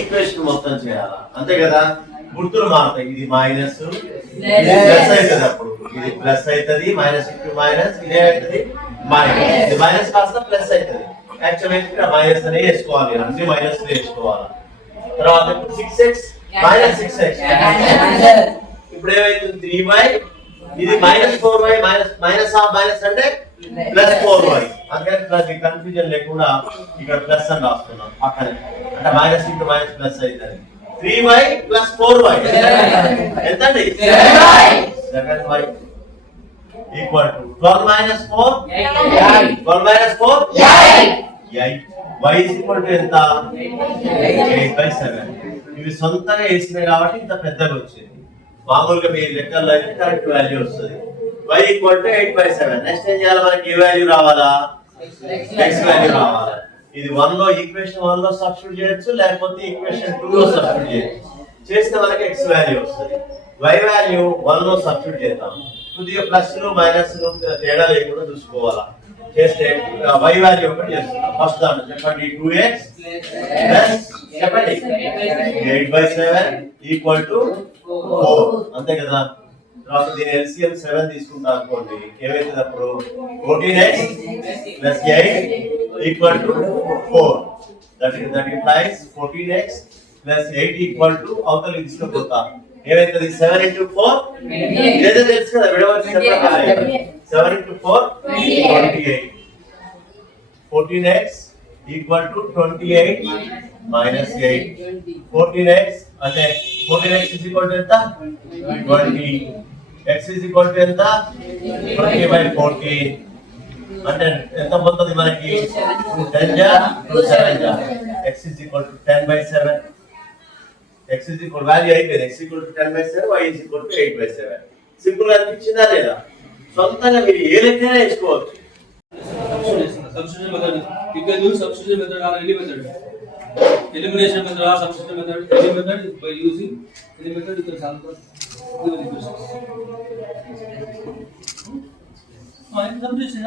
Equation మొత్తం చేయాలా అంతే కదా. గుర్తులు మారుతాయి. ఇది మైనస్ ప్లస్ అవుతుంది, అప్పుడు ఇది ప్లస్ అవుతుంది, మైనస్ ఇంటూ మైనస్ ఇదే అవుతుంది మైనస్, ఇది మైనస్ కాస్త ప్లస్ అవుతుంది. యాక్చువల్గా మైనస్ అనే వేసుకోవాలి, అన్ని మైనస్ వేసుకోవాలి. తర్వాత 6x మైనస్ 6x ఇప్పుడు ఏమైతుంది 3y, ఇది minus 4y, minus of minus అంటే ప్లస్ 4y. అందుకని ప్లస్ కన్ఫ్యూజన్ లేకుండా ఇక్కడ ప్లస్ అని రాస్తున్నాం పక్కనే, అంటే మైనస్ ఇంటూ మైనస్ ప్లస్ అవుతుంది. 3y ప్లస్ 4y ఎంతండి 7y equal to 12 minus 4 12 minus 4 8. y is equal to ఎంత 8/7. ఇవి సొంతంగా వేసినాయి కాబట్టి ఇంత పెద్దగా వచ్చింది. మామూలుగా మీ లెక్కల్లో అయితే కరెక్ట్ వాల్యూ వస్తుంది. y equal to 8/7. నెక్స్ట్ ఏం చేయాలి, మనకి ఏ వాల్యూ రావాలా, x వాల్యూ రావాలా. ఇది 1 లో ఈక్వేషన్ 1 లో సబ్స్టిట్యూట్ చేయొచ్చు, లేకపోతే ఈక్వేషన్ 2 లో సబ్స్టిట్యూట్ చేయొచ్చు. చేస్తే మనకి x వాల్యూ వస్తుంది. y వాల్యూ 1 లో సబ్స్టిట్యూట్ చేద్దాం. కొద్దిగా ప్లస్లు మైనస్లు తేడా లేకుండా చూసుకోవాలా. చేస్తే y వాల్యూ ఒకటి చేస్తున్నాం. ఫస్ట్ దాంట్లో చెప్పండి 2x ప్లస్ చెప్పండి 8/7 ఈక్వల్ టు 4 అంతే కదా. తర్వాత దీని LCM 7 తీసుకుంటా అనుకోండి, ఏమైతుంది అప్పుడు 14x plus 8 equal to 4. That implies 14x plus 8 equal to అవతల తీసుకుపోతా ఏమైతుంది 7 into 4 ఏదో తెలుసు కదా, విడవచ్చు చెప్పాలి. 7 into 4 28. 14x equal to 28 minus 8. 14x అంటే 14x is equal to ఎంత 20. x is equal to ఎంత 20/14 అంటే ఎంత పోతుంది మనకి 10 జా 7 జా. x is equal to 10/7. x is equal value అయిపోయింది. x equal to 10/7, y is equal to 8/7. Simple గా అనిపించిందా లేదా? సొంతంగా మీరు ఏ లెక్కైనా వేసుకోవచ్చు. Substitution method. You can use substitution method or any method. Elimination method or substitution method. Any method by using any method you can solve the equations. Substitution.